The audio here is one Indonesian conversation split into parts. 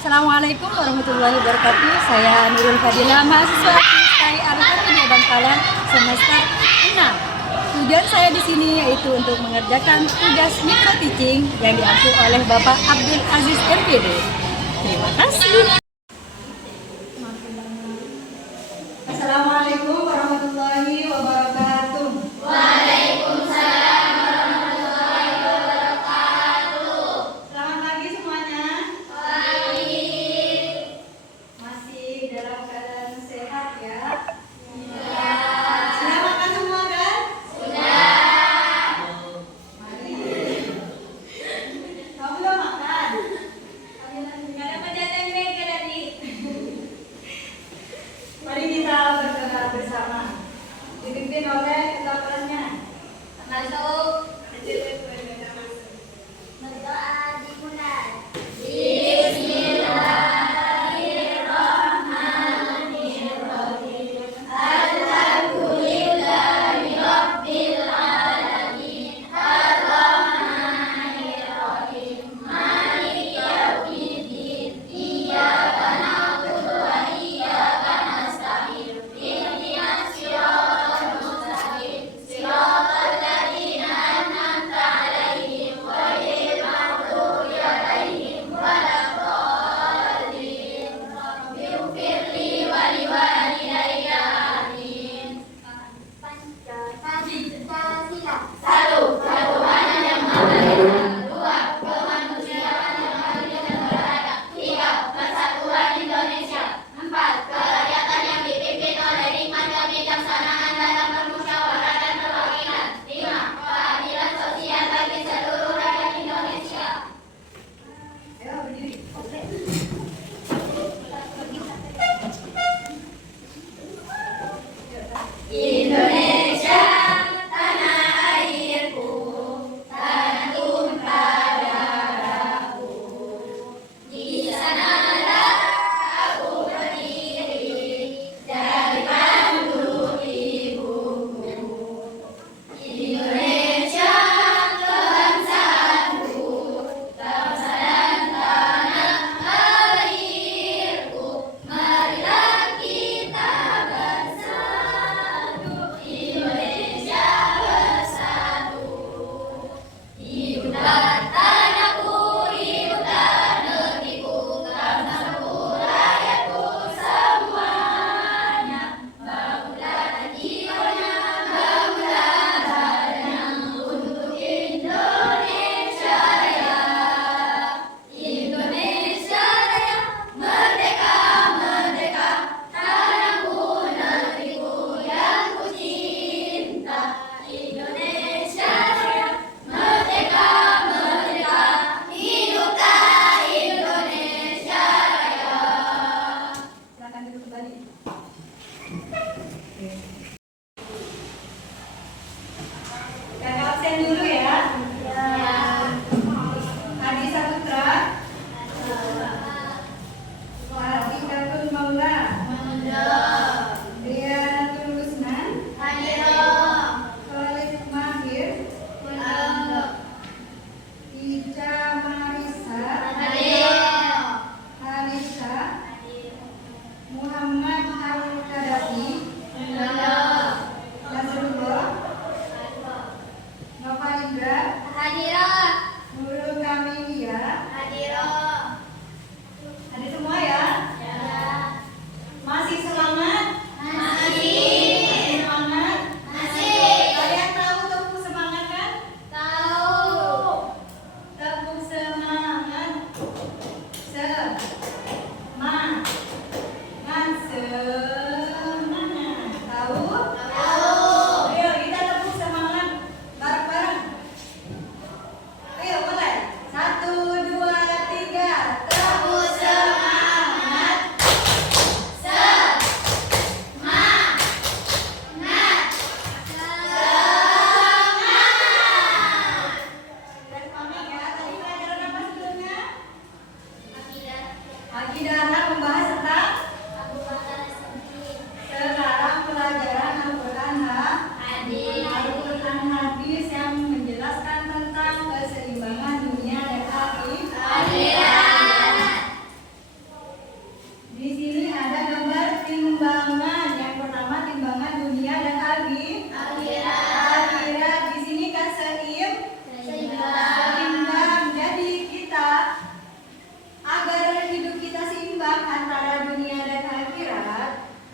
Assalamualaikum warahmatullahi wabarakatuh. Saya Nurul Fadila, mahasiswa FISKAI Al-Fatihah Bangkalan semester 6. Tujuan saya di sini yaitu untuk mengerjakan tugas micro teaching yang diampu oleh Bapak Abdul Aziz MPD. Terima kasih. Assalamualaikum warahmatullahi wabarakatuh. Selamat pagi semuanya. Masih dalam keadaan sehat ya? Sudah makan semua kan? Mari. Kamu belum makan? Nggak dapat jatah mereka dari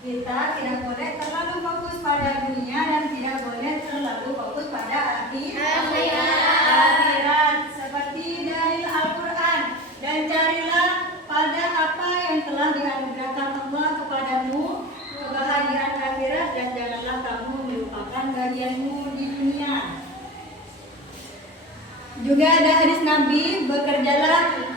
Kita tidak boleh terlalu fokus pada dunia dan tidak boleh terlalu fokus pada akhirat. Seperti dari Al-Quran. Dan carilah pada apa yang telah dianugerahkan Allah kepadamu kebahagiaan akhirat, dan janganlah kamu melupakan bagianmu di dunia. Juga ada hadis Nabi, bekerjalah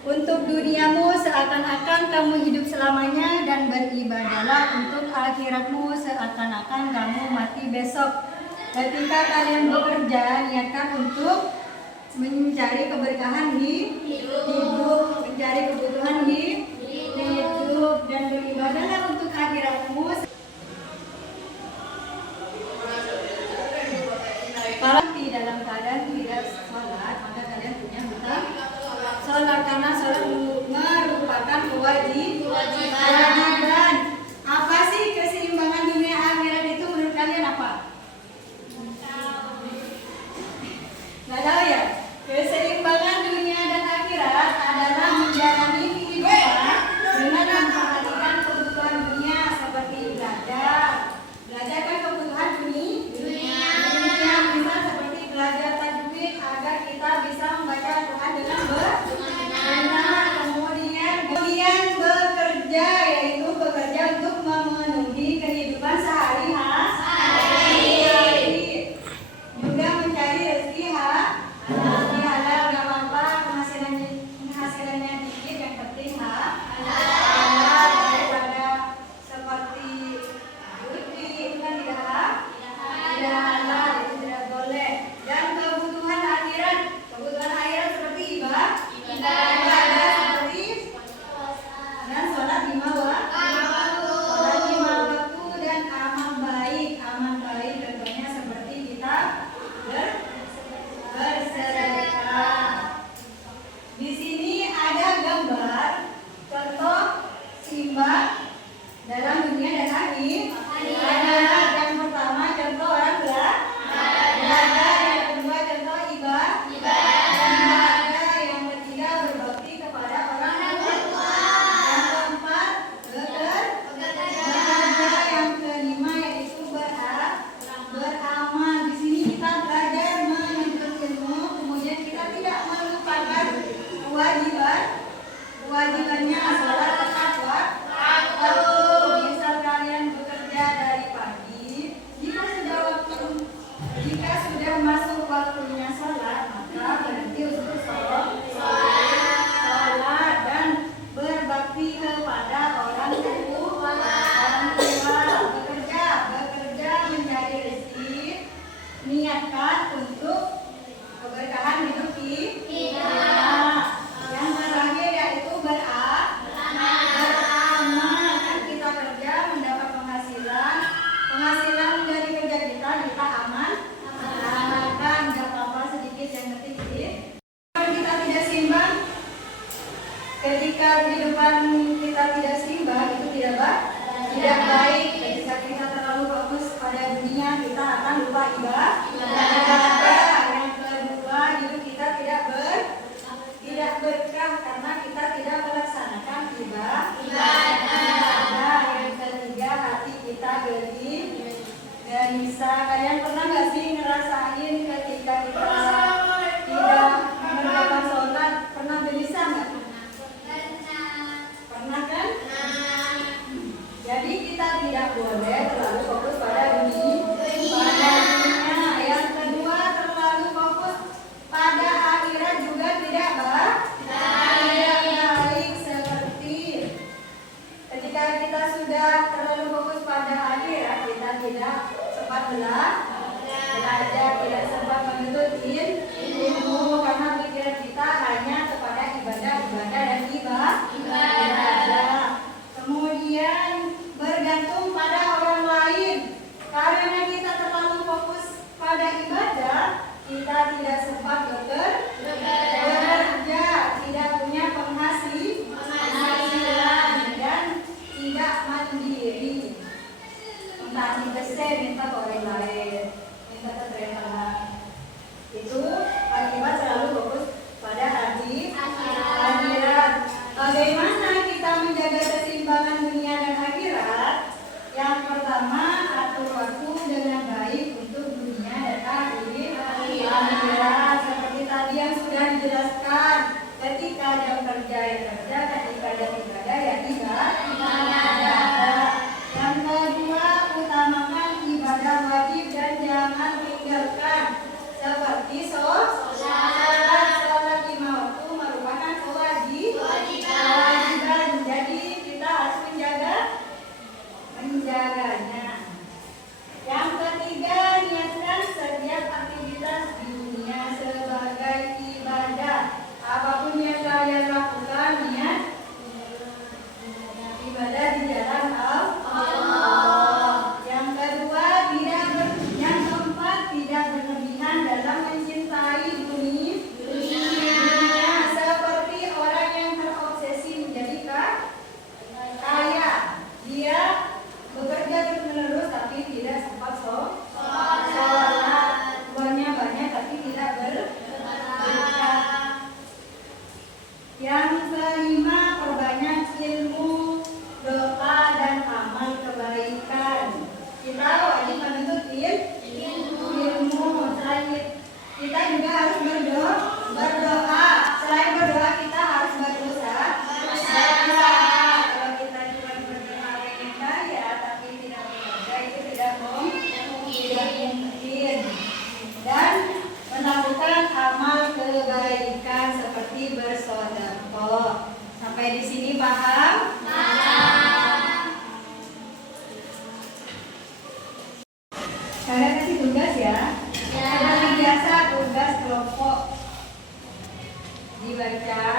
untuk duniamu seakan-akan kamu hidup selamanya, dan beribadahlah untuk akhiratmu seakan-akan kamu mati besok. Ketika kalian bekerja, niatkan untuk mencari keberkahan hidup, mencari kebutuhan hidup, dan beribadahlah untuk akhiratmu. Kalau di dalam keadaan tidak sholat, maka kalian punya hutang sholat, karena sholat merupakan kewajiban. Apa sih keseimbangan dunia akhirat itu menurut kalian apa? Nggak tahu ya? Keseimbangan dunia dan akhirat adalah menjalani kehidupan dengan memperhatikan kebutuhan dunia seperti belajar. Belajar kan kebutuhan dunia, misal seperti belajar tajwid agar kita bisa membaca Al-Quran dengan benar. Kemudian bekerja, yaitu bekerja untuk memenuhi kehidupan sehari-hari. Juga mencari rezeki halal, nggak apa-apa penghasilannya dikit, yang penting halal, daripada seperti judi, itu kan tidak halal, itu tidak boleh. Dan kebutuhan akhirat seperti ibadah seperti dan sholat lima waktu, dan amal baik contohnya seperti kita bersedekah. Di sini ada gambar contoh seimbang dalam dunia dan akhirat. Yang pertama contoh orang belajar, yang kedua contoh ibadah, yang ketiga berbakti kepada orang tua, yang keempat bekerja, yang kelima yaitu beramal. Di sini kita belajar menuntut ilmu, kemudian kita tidak melupakan kewajibannya sholat tepat waktu. Misal kalian bekerja dari pagi, jika sudah masuk waktunya sholat, maka berhenti untuk sholat dan berbakti kepada orang tua. Bekerja mencari rezeki, niatkan untuk keberkahan hidup kita. Yang terakhir yaitu beramal. Kan kita kerja mendapat penghasilan dari kerja kita amalkan, nggak apa-apa sedikit, yang penting kalau kita tidak seimbang, ketika kehidupan kita tidak seimbang, itu tidak baik. Ketika kita terlalu fokus pada dunia, kita akan lupa ibadah. Yang kedua, hidup kita tidak berkah karena kita tidak melaksanakan ibadah. Yang ketiga, hati kita gelisah. Kalian pernah nggak sih ngerasain ketika kita tidak mengerjakan sholat, pernah gelisah nggak? Pernah kan? Jadi kita tidak boleh terlalu fokus pada dunia. Yang kedua, terlalu fokus pada akhirat juga tidak baik. Seperti ketika kita sudah terlalu fokus pada akhirat, kita tidak sempat belajar, tidak sempat menuntut ilmu, karena pikiran kita hanya kepada ibadah dan ibadah. Kemudian bergantung pada orang lain, karena kita terlalu fokus pada ibadah, kita tidak sempat bekerja, tidak punya penghasilan, dan tidak mandiri. Entah dibesar minta ke orang lain. paham? Kalian kasih tugas ya. Seperti biasa tugas kelompok dibaca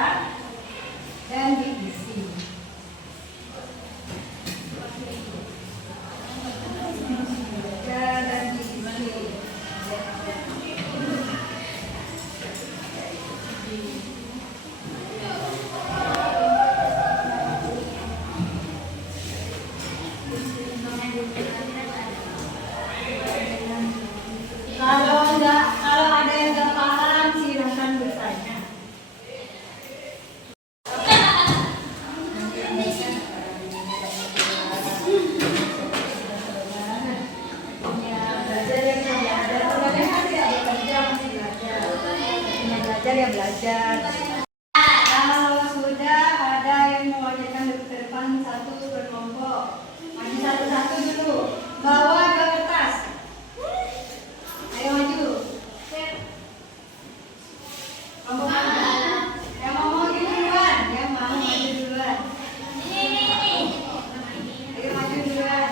dan diisi. Baca dan diisi. Kalau ada yang nggak paham silakan bertanya. Belajar ya belajar. Kalau sudah ada yang mewajibkan ke depan satu berkelompok, maju satu-satu dulu, bawa dua kertas. Ayo maju. Kelompok mana? Yang mau maju duluan, yang mau maju duluan. Ayo maju duluan.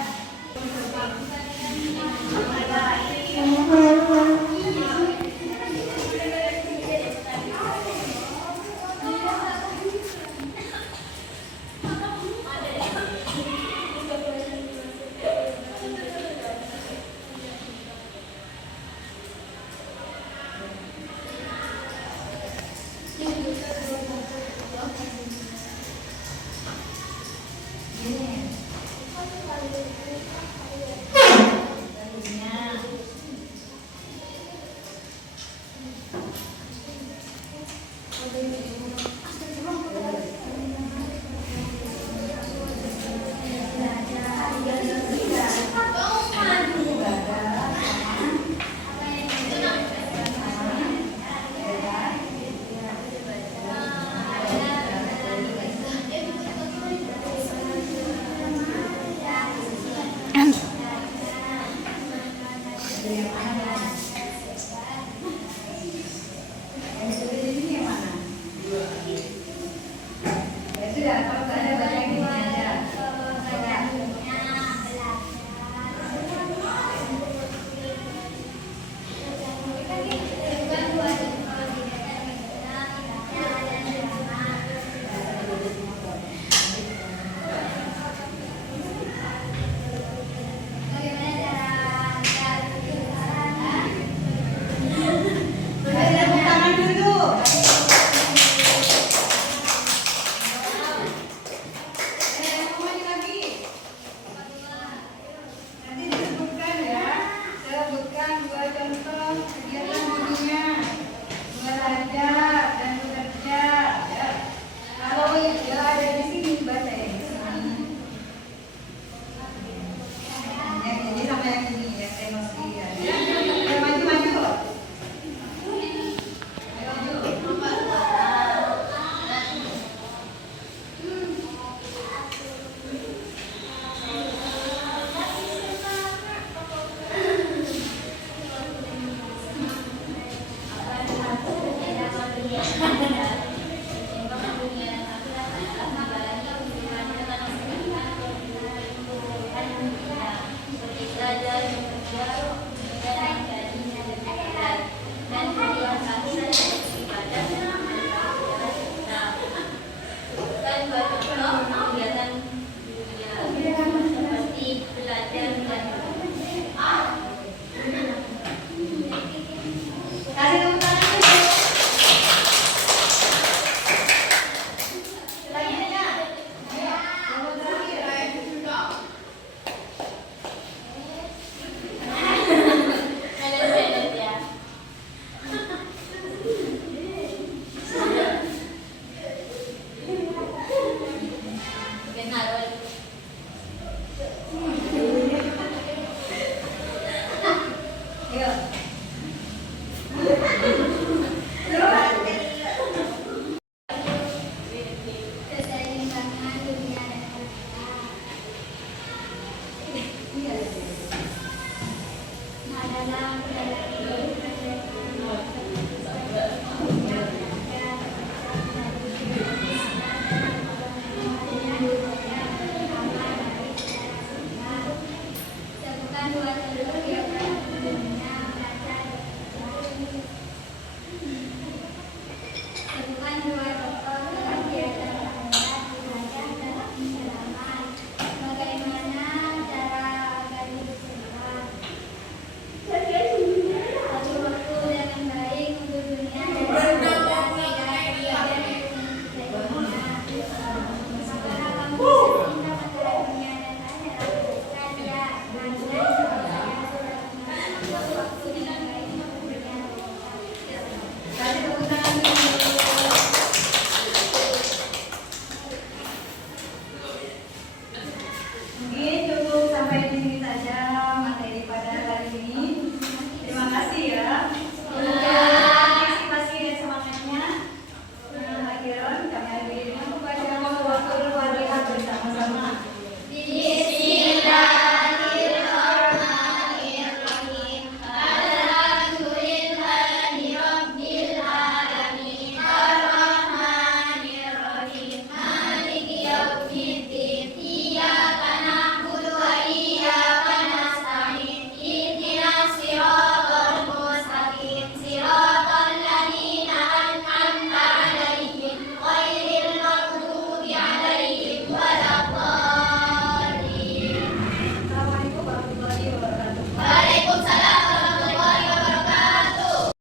Sudah, kalau